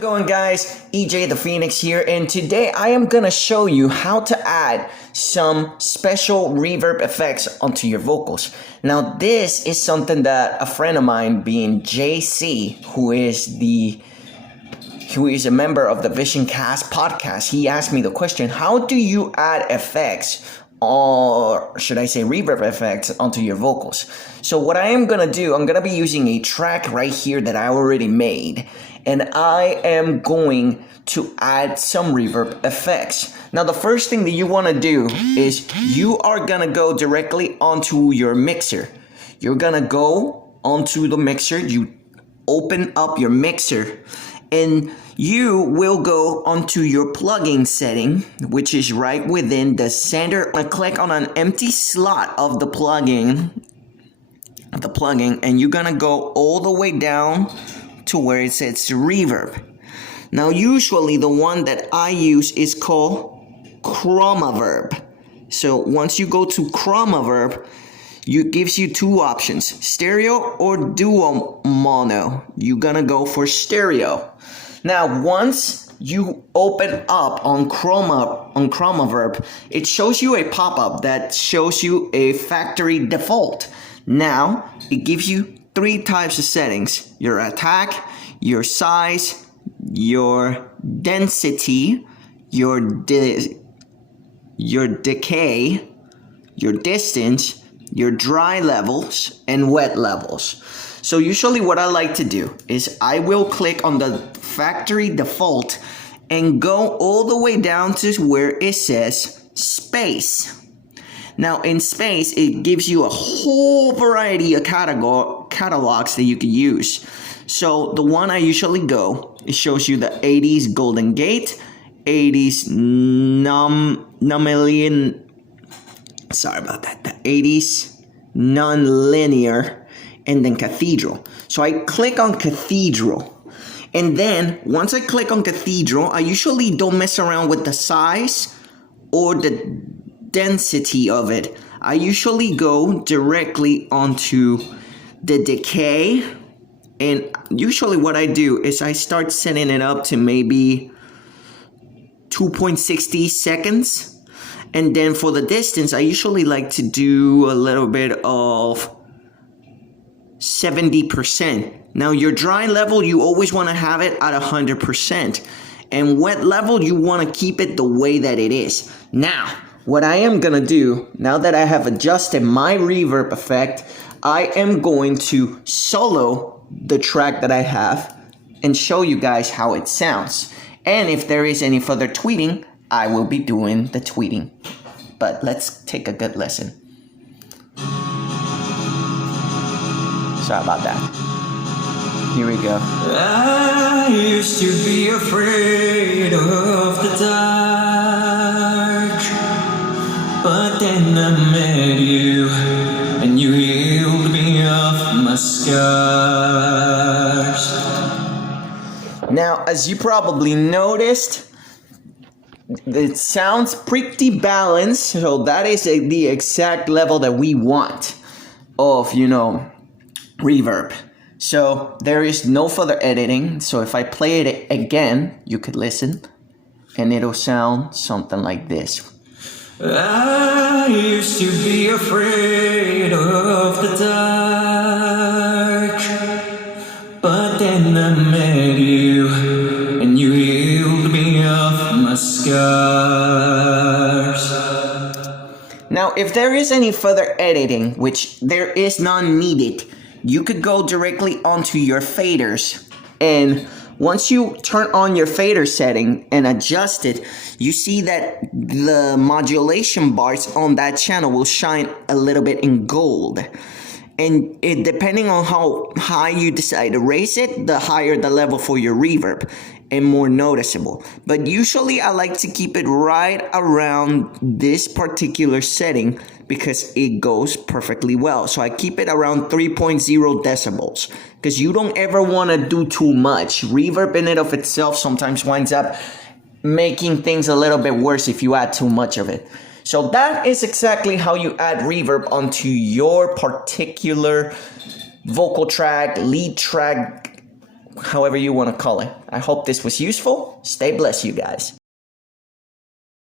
Going guys, EJ the Phoenix here, and today I am gonna show you how to add some special reverb effects onto your vocals. Now this is something that a friend of mine, being JC, who is a member of the Visioncast podcast, he asked me the question, how do you add effects, or should I say reverb effects, onto your vocals? So what I am gonna do, I'm gonna be using a track right here that I already made, and I am going to add some reverb effects. Now the first thing that you want to do is you are gonna go directly onto your mixer. You're gonna go onto the mixer, you open up your mixer, and you will go onto your plugin setting, which is right within the center. Click on an empty slot of the plugin, and you're gonna go all the way down to where it says reverb. Now usually the one that I use is called reverb. So once you go to reverb, it gives you two options, stereo or dual mono. You're gonna go for stereo. Now once you open up on reverb, it shows you a pop-up that shows you a factory default. Now it gives you three types of settings: your attack, your size, your density, your decay, your distance, your dry levels, and wet levels. So usually what I like to do is I will click on the factory default and go all the way down to where it says space. Now in space, it gives you a whole variety of catalogs that you can use. So the one I usually go, it shows you the 80s Golden Gate, 80s the 80s non-linear, and then Cathedral. So I click on Cathedral. And then once I click on Cathedral, I usually don't mess around with the size or the density of it. I usually go directly onto the decay, and usually what I do is I start setting it up to maybe 2.60 seconds, and then for the distance I usually like to do a little bit of 70%. Now your dry level, you always want to have it at 100%, and wet level, you want to keep it the way that it is. Now what I am gonna do, now that I have adjusted my reverb effect, I am going to solo the track that I have and show you guys how it sounds. And if there is any further tweeting, I will be doing the tweeting. But let's take a good listen. Sorry about that. Here we go. I used to be afraid of the dark, but then I met you, and you healed me of my scars. Now, as you probably noticed, it sounds pretty balanced, so that is the exact level that we want of, reverb. So there is no further editing. So if I play it again, you could listen, and it'll sound something like this. I used to be afraid of the dark, but then I met you, and you healed me of my scars. Now, if there is any further editing, which there is none needed, you could go directly onto your faders, and once you turn on your fader setting and adjust it, you see that the modulation bars on that channel will shine a little bit in gold. And depending on how high you decide to raise it, the higher the level for your reverb and more noticeable. But usually I like to keep it right around this particular setting because it goes perfectly well. So I keep it around 3.0 decibels because you don't ever want to do too much. Reverb in and of itself sometimes winds up making things a little bit worse if you add too much of it. So that is exactly how you add reverb onto your particular vocal track, lead track, however you want to call it. I hope this was useful. Stay blessed, you guys.